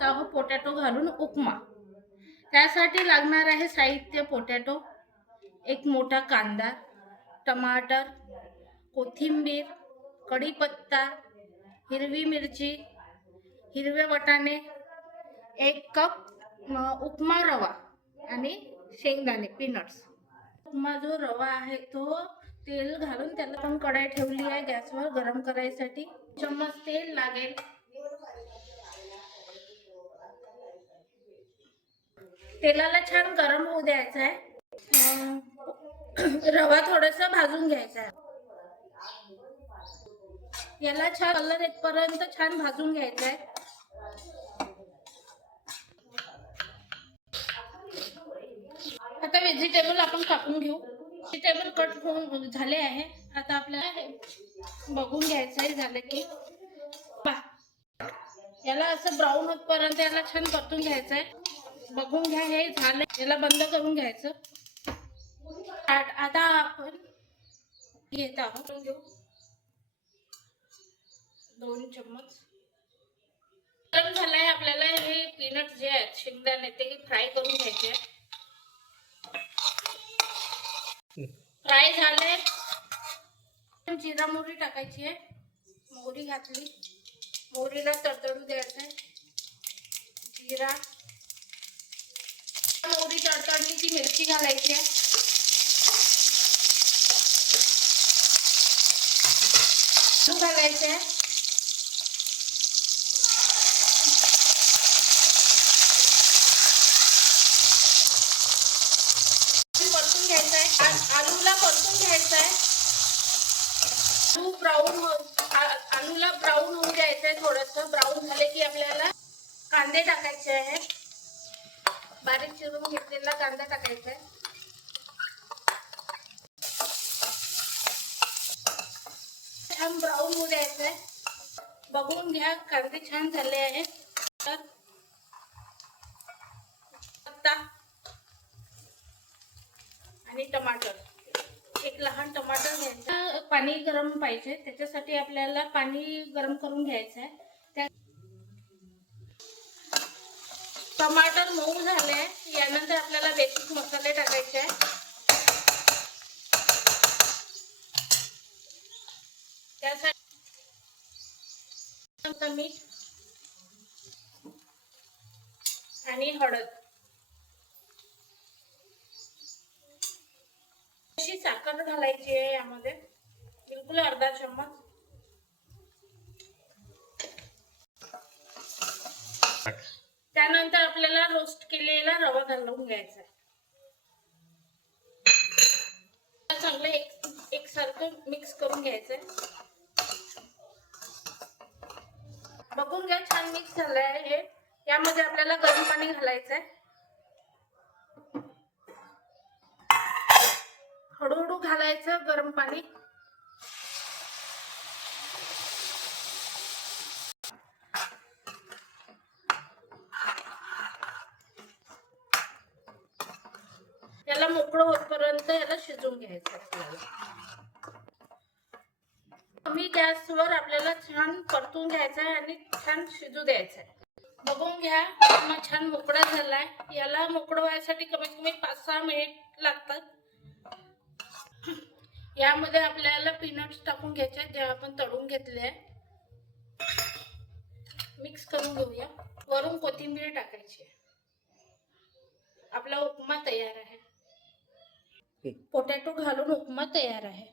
बनवत आहोत पोटॅटो घालून उपमा। त्यासाठी लागणार आहे साहित्य: पोटॅटो, एक मोठा कांदा, टमाटर, कोथिंबीर, कढीपत्ता, हिरवी मिरची, हिरवे वाटाणे, 1 कप उपमा रवा आणि शेंगदाणे पीनट्स। उपमा जो रवा आहे तो तेल घालून त्याला पण कढई ठेवली आहे गॅसवर गरम करायसाठी। चम्मच तेल लागेल। तेलाला छान गरम होऊ द्यायचं आहे। रवा थोडासा भाजून घ्यायचा आहे। याला छान कलर येईपर्यंत छान भाजून घ्यायचा आहे। आता व्हेजिटेबल आपण कापून घेऊ। व्हेजिटेबल कट होऊन झाले आहे। आता आपल्याला बघून घ्यायचं आहे झालं की याला असं ब्राऊन होईपर्यंत याला छान परतून घ्यायचं आहे। बघून घ्या हे झालं, याला बंद करून घ्यायचं। आता आपण घेत आहोत, घेऊ 2 चम्मच। गरम झालाय। आपल्याला हे पीनट जे आहेत शेंगदाणे ते फ्राय करून घ्यायचे। फ्राय झाले, जिरा मोहरी टाकायची आहे। मोहरी घातली, मोहरीला तडतडू द्यायचं आहे। जिरा, मोहरी तडतडली की मिरची घालायची आहे। घालायचे आहे। परतून घ्यायचं आहे। आलूला परतून घ्यायचं आहे। आलूला ब्राऊन होऊ द्यायचं आहे। थोडंसं ब्राऊन झाले की आपल्याला कांदे टाकायचे आहेत। बारीक चिरून घेतलेला कांदा टाकायचा आहे। छान ब्राऊन होऊ द्यायचं आहे। बघून घ्या कांदे छान झाले आहेत। तर पत्ता आणि टमाटर, एक लहान टमाटर घ्यायचा। पाणी गरम पाहिजे त्याच्यासाठी आपल्याला पाणी गरम करून घ्यायचं आहे। टमाटर मऊ झाले आहे। यानंतर आपल्याला बेसिक मसाले टाकायचे आहे। त्यासाठी मीठ आणि हळद, अशी साखर घालायची आहे यामध्ये, बिलकुल अर्धा चम्मच। त्यानंतर आपल्याला रोस्ट केलेला रवा घालून घ्यायचा आहे। चांगलं एकसारखं मिक्स करून घ्यायचं आहे। बघून घ्या छान मिक्स झालंय हे। यामध्ये आपल्याला गरम पाणी घालायचं आहे। हळूहळू घालायचं गरम पाणी। याला मोकळं होईपर्यंत याला शिजवून घ्यायचं आपल्याला। कमी गॅसवर आपल्याला छान परतून घ्यायचं आहे आणि छान शिजू द्यायचं आहे। बघून घ्या छान मोकळा झालाय। याला मोकळं व्हायसाठी कमीत कमी 5-6 मिनिट लागतात। यामध्ये आपल्याला पीनट्स टाकून घ्यायचे जे आपण तळून घेतले आहे। मिक्स करून घेऊया। वरून कोथिंबीर टाकायची। आपला उपमा तयार आहे। पोटॅटो घालून उपमा तयार आहे।